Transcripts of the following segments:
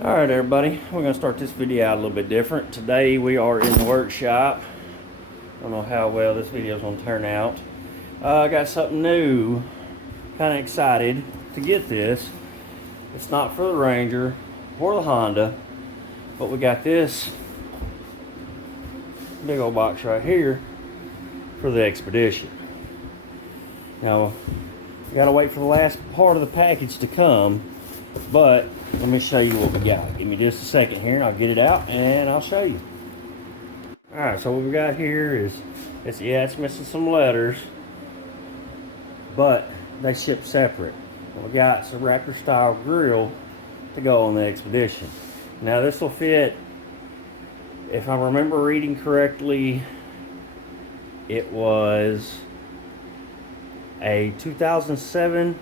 Alright everybody, we're going to start this video out a little bit different. Today we are in the workshop. I don't know how well this video is going to turn out. I got something new. Kind of excited to get this. It's not for the Ranger or the Honda, but we got this big old box right here for the Expedition. Now, we got to wait for the last part of the package to come, but let me show you what we got. Give me just a second here and I'll get it out and I'll show you. Alright, so what we got here is, it's missing some letters, but they ship separate. And we got some raptor style grill to go on the Expedition. Now this will fit, if I remember reading correctly, it was a 2007,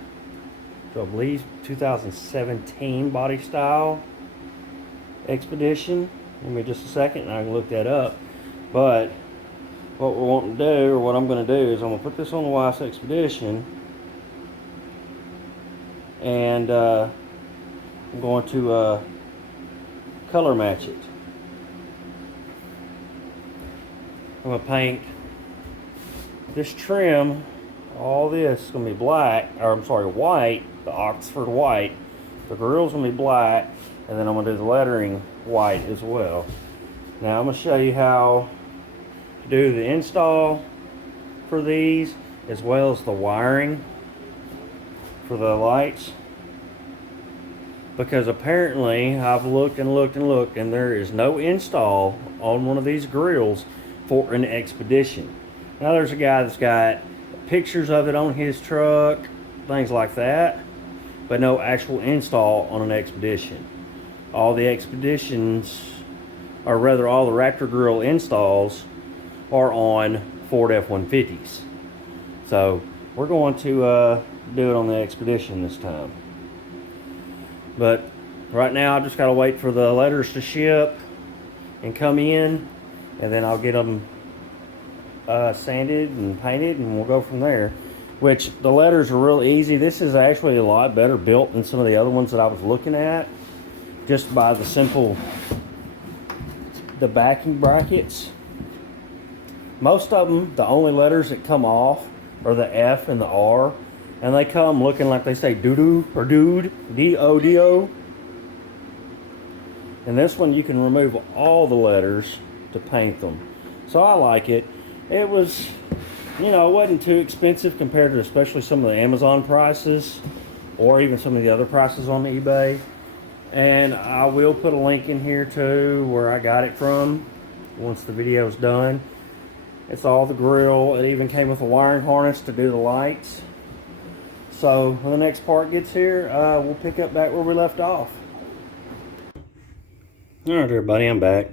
so I believe 2017 body style Expedition. Give me just a second and I can look that up. But what we're wanting to do, or what I'm going to do, is I'm going to put this on the wife's Expedition, and I'm going to color match it. I'm going to paint this trim. All this is going to be black, or I'm sorry, white, the Oxford white. The grill's going to be black, and then I'm going to do the lettering white as well. Now I'm going to show you how to do the install for these, as well as the wiring for the lights. Because apparently, I've looked and looked and looked, and there is no install on one of these grills for an Expedition. Now there's a guy that's got pictures of it on his truck, things like that, but no actual install on an Expedition. All the Expeditions, or rather all the Raptor grill installs, are on Ford F-150s. So we're going to do it on the Expedition this time. But right now I just got to wait for the letters to ship and come in, and then I'll get them sanded and painted, and we'll go from there. Which the letters are real easy. This is actually a lot better built than some of the other ones that I was looking at, just by the simple, the backing brackets. Most of them, the only letters that come off are the F and the R, and they come looking like they say doo-doo or dude, D-O-D-O. And this one you can remove all the letters to paint them. So I like it. It was, you know, it wasn't too expensive compared to especially some of the Amazon prices, or even some of the other prices on eBay. And I will put a link in here too where I got it from once the video is done. It's all the grill. It even came with a wiring harness to do the lights. So when the next part gets here, we'll pick up back where we left off. Alright everybody, I'm back.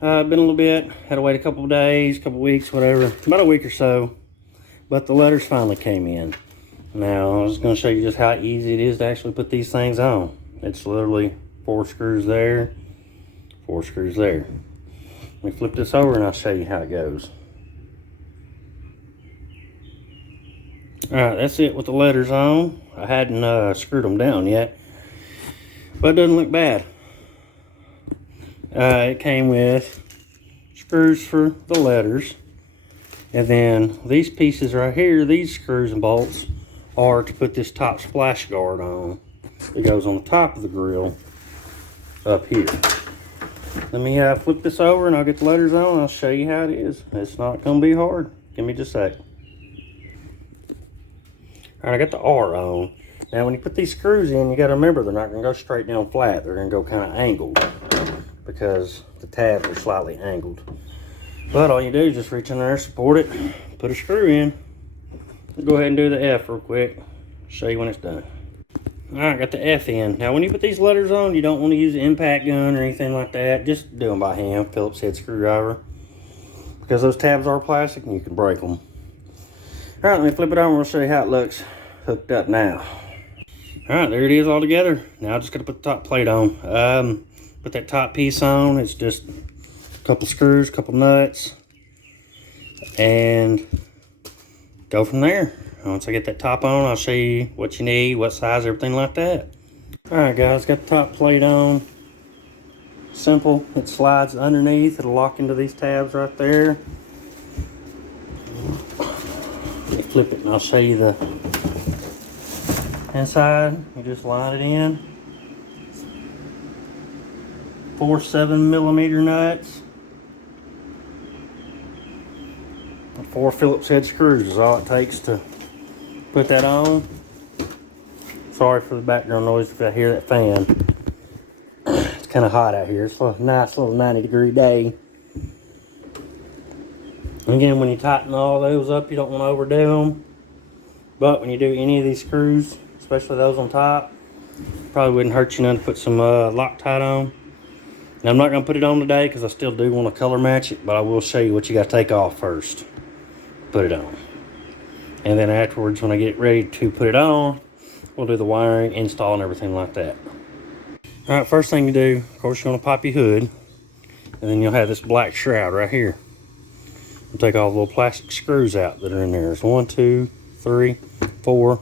Been a little bit, had to wait a couple of days, couple of weeks, whatever, about a week or so, but the letters finally came in. Now, I was going to show you just how easy it is to actually put these things on. It's literally 4 screws there, 4 screws there. Let me flip this over and I'll show you how it goes. Alright, that's it with the letters on. I hadn't screwed them down yet, but it doesn't look bad. It came with screws for the letters, and then these pieces right here, these screws and bolts, are to put this top splash guard on. It goes on the top of the grill up here. Let me flip this over and I'll get the letters on and I'll show you how it is. It's not going to be hard. Give me just a sec. Alright, I got the R on. Now when you put these screws in, you got to remember they're not going to go straight down flat. They're going to go kind of angled, because the tabs are slightly angled. But all you do is just reach in there, support it, put a screw in. I'll go ahead and do the F real quick. Show you when it's done. Alright, got the F in. Now when you put these letters on, you don't want to use an impact gun or anything like that. Just do them by hand, Phillips head screwdriver. Because those tabs are plastic and you can break them. Alright, let me flip it over and we'll show you how it looks hooked up now. Alright, there it is all together. Now I just got to put the top plate on. Put that top piece on. It's just a couple screws, a couple nuts, and go from there. Once I get that top on, I'll show you what you need, what size, everything like that. Alright guys, got the top plate on. Simple. It slides underneath. It'll lock into these tabs right there. You flip it and I'll show you the inside. You just line it in. 4 7mm nuts. And 4 Phillips head screws is all it takes to put that on. Sorry for the background noise if I hear that fan. It's kind of hot out here. It's a nice little 90-degree day. Again, when you tighten all those up, you don't want to overdo them. But when you do any of these screws, especially those on top, probably wouldn't hurt you none to put some Loctite on. Now, I'm not going to put it on today because I still do want to color match it, but I will show you what you got to take off first. Put it on. And then afterwards, when I get ready to put it on, we'll do the wiring, install, and everything like that. All right, first thing you do, of course, you want to pop your hood, and then you'll have this black shroud right here. We'll take all the little plastic screws out that are in there. There's 1, 2, 3, 4,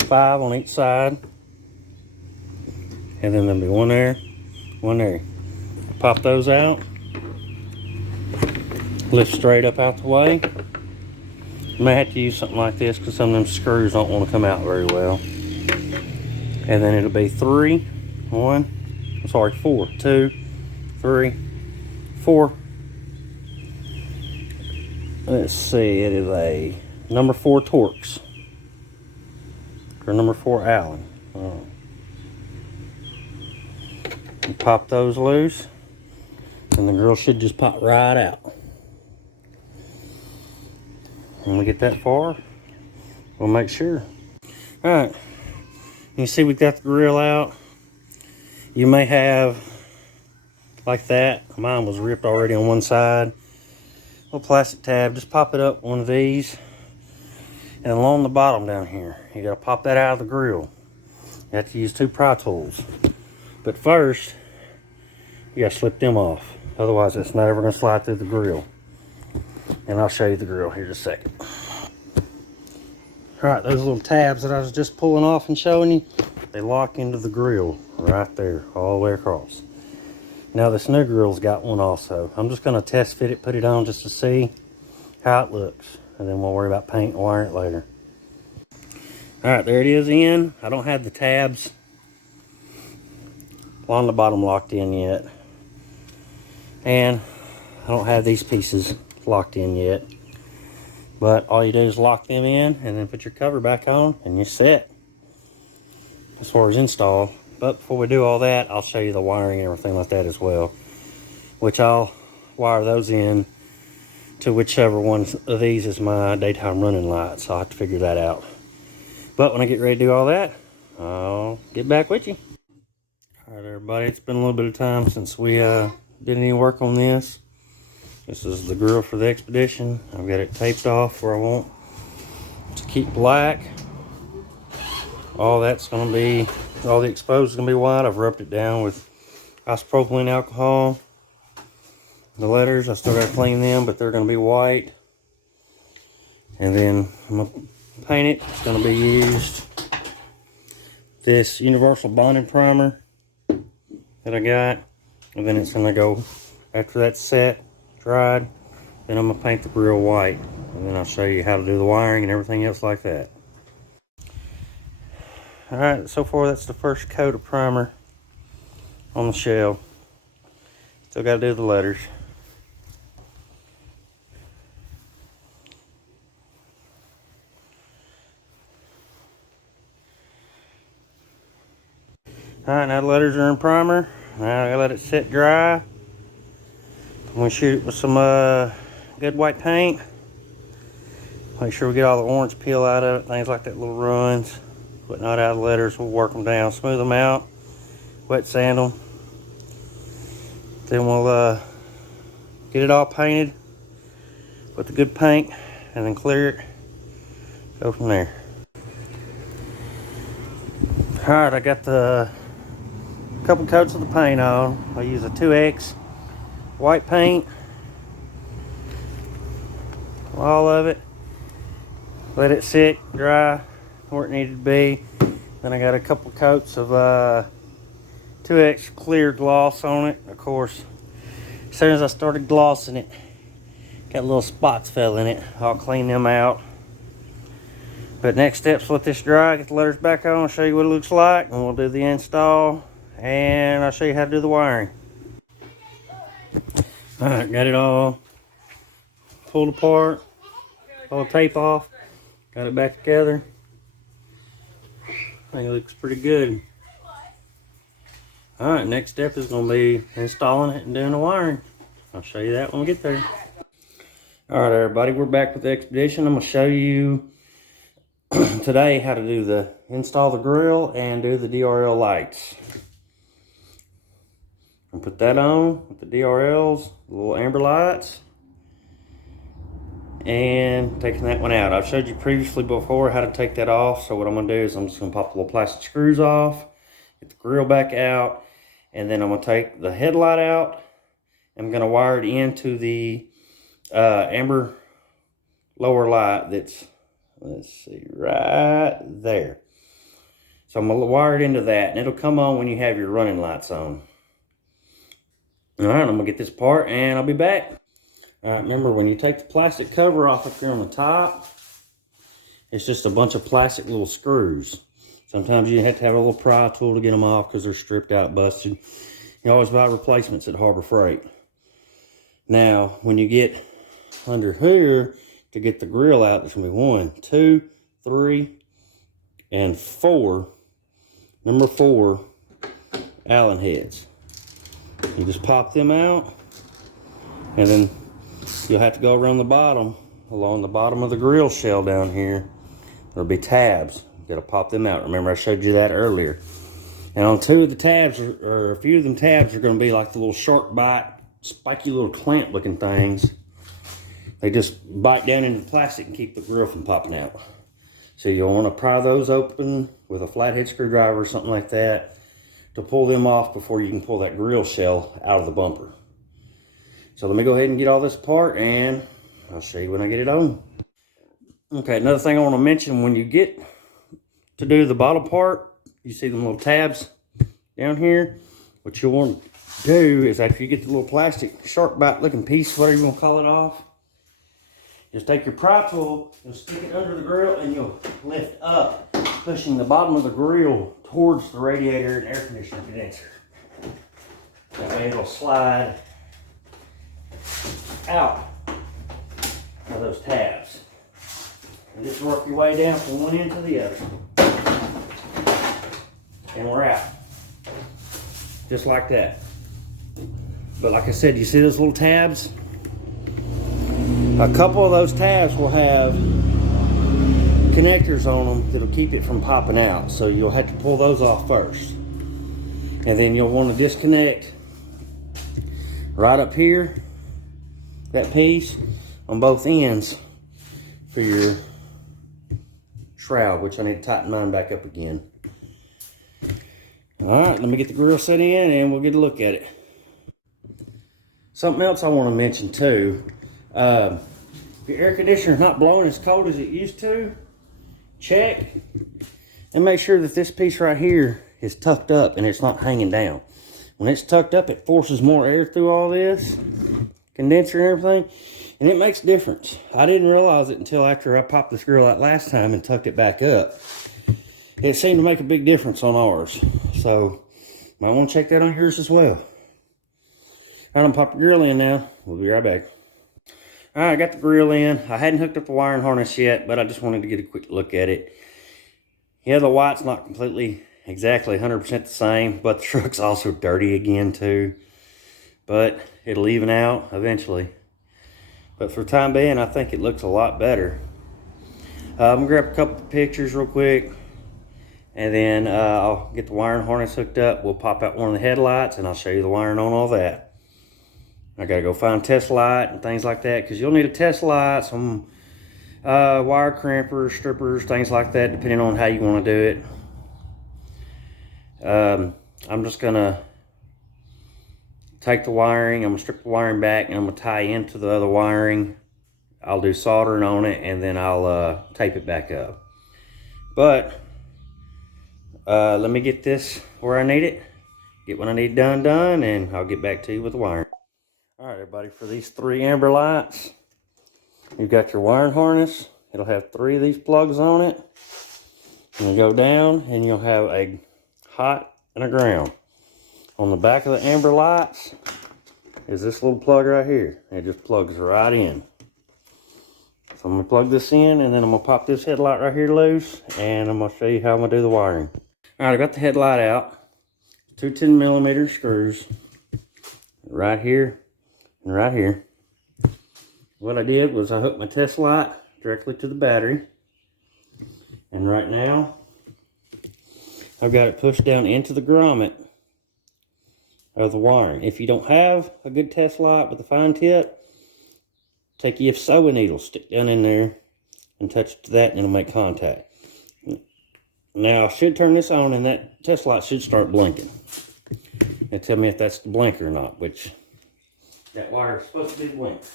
5 on each side. And then there'll be one there, one there. Pop those out. Lift straight up out the way. You may have to use something like this because some of them screws don't want to come out very well. And then it'll be 4, 2, 3, 4. Let's see, it is a number 4 Torx. Or number 4 Allen. You pop those loose, and the grill should just pop right out. When we get that far, we'll make sure. Alright, you see we got the grill out. You may have, like that, mine was ripped already on one side. Little plastic tab, just pop it up one of these. And along the bottom down here, you gotta pop that out of the grill. You have to use 2 pry tools. But first, you gotta slip them off. Otherwise, it's not ever gonna slide through the grill. And I'll show you the grill here in a second. All right, those little tabs that I was just pulling off and showing you, they lock into the grill right there, all the way across. Now this new grill's got one also. I'm just gonna test fit it, put it on just to see how it looks. And then we'll worry about paint and wiring it later. All right, there it is in. I don't have the tabs along the bottom locked in yet. And I don't have these pieces locked in yet. But all you do is lock them in and then put your cover back on and you're set as far as install. But before we do all that, I'll show you the wiring and everything like that as well, which I'll wire those in to whichever one of these is my daytime running light, so I'll have to figure that out. But when I get ready to do all that, I'll get back with you. All right, everybody, it's been a little bit of time since we did any work on this. This is the grill for the Expedition. I've got it taped off where I want to keep black. All that's going to be, all the exposed is going to be white. I've rubbed it down with isopropylene alcohol. The letters, I still got to clean them, but they're going to be white. And then I'm going to paint it. It's going to be used this universal bonding primer that I got. And then it's going to go, after that's set, dried, then I'm going to paint the grill white. And then I'll show you how to do the wiring and everything else like that. Alright, so far that's the first coat of primer on the shell. Still got to do the letters. Alright, now the letters are in primer. Now I gotta let it set dry. I'm gonna shoot it with some good white paint. Make sure we get all the orange peel out of it, things like that, little runs. But not out of the letters, we'll work them down, smooth them out, wet sand them. Then we'll get it all painted with the good paint and then clear it. Go from there. Alright, I got the couple coats of the paint on. I use a 2X white paint, all of it. Let it sit, dry where it needed to be. Then I got a couple coats of 2X clear gloss on it. Of course, as soon as I started glossing it, got little spots fell in it. I'll clean them out. But next steps, let this dry, get the letters back on, show you what it looks like, and we'll do the install, and I'll show you how to do the wiring. Alright, got it all pulled apart, all the tape off, got it back together. I think it looks pretty good. Alright, next step is going to be installing it and doing the wiring. I'll show you that when we get there. Alright everybody, we're back with the expedition. I'm going to show you today how to install the grill and do the DRL lights. And put that on with the DRLs, the little amber lights, and taking that one out. I've showed you previously before how to take that off, so what I'm going to do is I'm just going to pop the little plastic screws off, get the grill back out, and then I'm going to take the headlight out. I'm going to wire it into the amber lower light that's, let's see, right there. So I'm going to wire it into that, and it'll come on when you have your running lights on. Alright, I'm going to get this apart, and I'll be back. Alright, remember when you take the plastic cover off up here on the top, it's just a bunch of plastic little screws. Sometimes you have to have a little pry tool to get them off because they're stripped out, busted. You always buy replacements at Harbor Freight. Now, when you get under here to get the grill out, there's going to be 1, 2, 3, and 4. Number 4 Allen heads. You just pop them out, and then you'll have to go around the bottom, along the bottom of the grill shell down here. There'll be tabs. You gotta pop them out. Remember I showed you that earlier. And on 2 of the tabs, or a few of them tabs, are gonna be like the little shark bite, spiky little clamp looking things. They just bite down into the plastic and keep the grill from popping out. So you'll wanna pry those open with a flathead screwdriver or something like that to pull them off before you can pull that grill shell out of the bumper. So let me go ahead and get all this apart, and I'll show you when I get it on. Okay, another thing I want to mention, when you get to do the bottom part, you see them little tabs down here. What you'll want to do is after you get the little plastic shark bite looking piece, whatever you want to call it, off, just take your pry tool, you'll stick it under the grill, and you'll lift up, pushing the bottom of the grill towards the radiator and air conditioner condenser. That way it'll slide out of those tabs. And just work your way down from one end to the other. And we're out. Just like that. But like I said, you see those little tabs? A couple of those tabs will have connectors on them that'll keep it from popping out. So you'll have to pull those off first. And then you'll want to disconnect right up here, that piece on both ends for your shroud, which I need to tighten mine back up again. Alright, let me get the grill set in and we'll get a look at it. Something else I want to mention too. If your air conditioner is not blowing as cold as it used to, check and make sure that this piece right here is tucked up and it's not hanging down. When it's tucked up, it forces more air through all this condenser and everything, and it makes a difference. I didn't realize it until after I popped this grill out last time and tucked it back up. It seemed to make a big difference on ours, so might want to check that on yours as well. I'm gonna pop the grill in now. We'll be right back. All right, I got the grill in. I hadn't hooked up the wiring harness yet, but I just wanted to get a quick look at it. Yeah, the white's not completely exactly 100% the same, but the truck's also dirty again too. But it'll even out eventually. But for the time being, I think it looks a lot better. I'm gonna grab a couple of pictures real quick, and then I'll get the wiring harness hooked up. We'll pop out one of the headlights, and I'll show you the wiring on all that. I gotta go find test light and things like that, because you'll need a test light, some wire crimpers, strippers, things like that, depending on how you want to do it. I'm just gonna take the wiring, I'm gonna strip the wiring back, and I'm gonna tie into the other wiring. I'll do soldering on it, and then I'll tape it back up. But let me get this where I need it, get what I need done, and I'll get back to you with the wiring. All right, everybody, for these 3 amber lights, you've got your wiring harness. It'll have 3 of these plugs on it. And you go down, and you'll have a hot and a ground. On the back of the amber lights is this little plug right here. It just plugs right in. So I'm going to plug this in, and then I'm going to pop this headlight right here loose, and I'm going to show you how I'm going to do the wiring. All right, I got the headlight out. 2 10mm screws right here and right here. What I did was I hooked my test light directly to the battery, and right now I've got it pushed down into the grommet of the wiring. If you don't have a good test light with a fine tip, take your sewing needle, stick down in there and touch it to that, and it'll make contact. Now I should turn this on, and that test light should start blinking. And tell me if that's the blinker or not, which that wire is supposed to be blinked.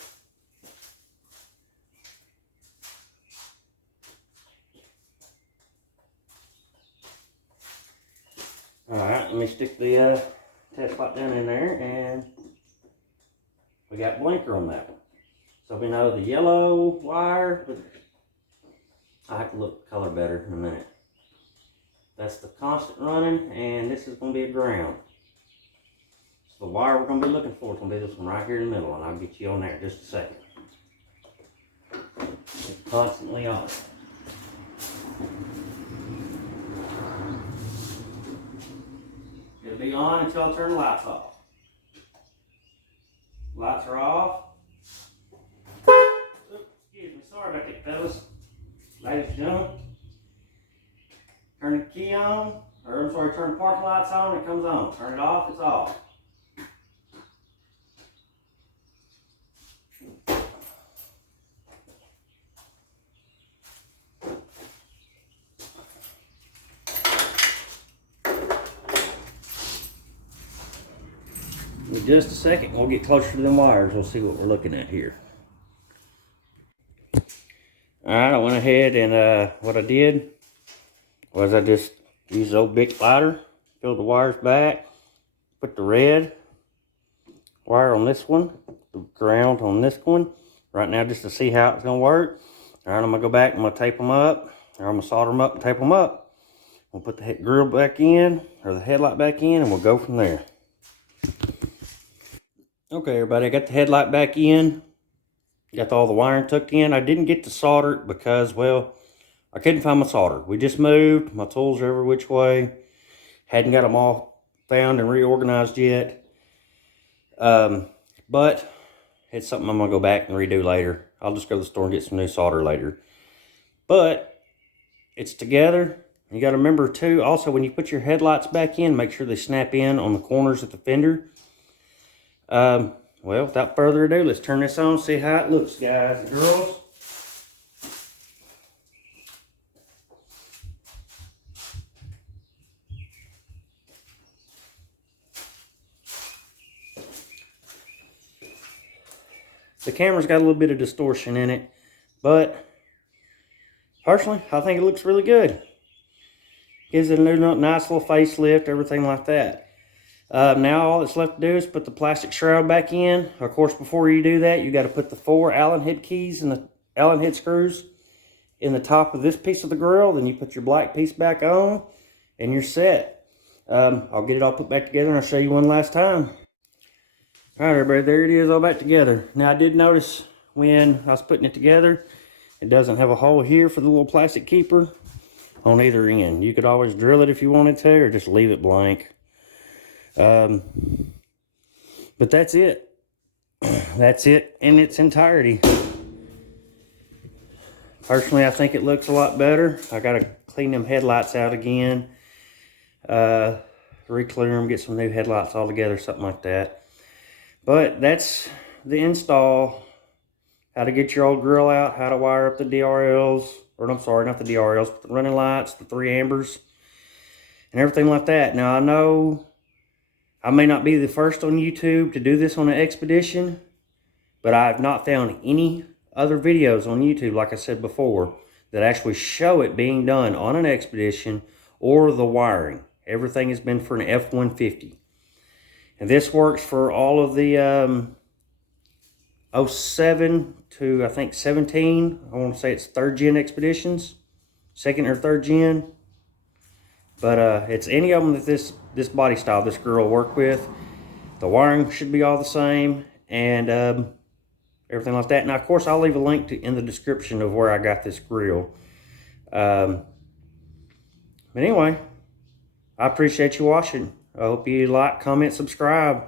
Alright, let me stick the test light down in there, and we got blinker on that one. So we know the yellow wire, but I have to look the color better in a minute. That's the constant running, and this is going to be a ground. So the wire we're going to be looking for is going to be this one right here in the middle, and I'll get you on there in just a second. It's constantly on. It'll be on until I turn the lights off. Lights are off. Oops, excuse me, sorry about that, fellas. Ladies and gentlemen. Turn the key on, or I'm sorry, turn the parking lights on, it comes on. Turn it off, it's off. In just a second, we'll get closer to them wires. We'll see what we're looking at here. Alright, I went ahead and what I did was I just used the old Bic lighter, filled the wires back, put the red wire on this one, the ground on this one, right now just to see how it's going to work. Alright, I'm going to go back and I'm going to tape them up, or I'm going to solder them up and tape them up. We'll put the grill back in, or the headlight back in, and we'll go from there. Okay, everybody, I got the headlight back in. Got all the wiring tucked in. I didn't get to solder it because, well, I couldn't find my solder. We just moved. My tools are every which way. Hadn't got them all found and reorganized yet. But it's something I'm going to go back and redo later. I'll just go to the store and get some new solder later. But it's together. You got to remember, too, also when you put your headlights back in, make sure they snap in on the corners of the fender. Well, without further ado, let's turn this on, see how it looks, guys and girls. The camera's got a little bit of distortion in it, but personally, I think it looks really good. Gives it a new, nice little facelift, everything like that. Now all that's left to do is put the plastic shroud back in. Of course, before you do that, you got to put the 4 Allen head keys and the Allen head screws in the top of this piece of the grill. Then you put your black piece back on, and you're set. I'll get it all put back together, and I'll show you one last time. All right, everybody, there it is all back together. Now, I did notice when I was putting it together, it doesn't have a hole here for the little plastic keeper on either end. You could always drill it if you wanted to, or just leave it blank. But that's it. That's it in its entirety. Personally, I think it looks a lot better. I gotta clean them headlights out again. Re-clear them, get some new headlights all together, something like that. But that's the install. How to get your old grill out, how to wire up the DRLs, or I'm sorry, not the DRLs, but the running lights, the 3 ambers, and everything like that. Now, I know I may not be the first on YouTube to do this on an expedition, but I have not found any other videos on YouTube, like I said before, that actually show it being done on an expedition or the wiring. Everything has been for an F-150. And this works for all of the 07 to, I think, 17. I want to say it's 3rd gen Expeditions. 2nd or 3rd gen. But it's any of them that this body style, this grill will work with. The wiring should be all the same. And everything like that. Now, of course, I'll leave a link in the description of where I got this grill. But anyway, I appreciate you watching. I hope you like, comment, subscribe.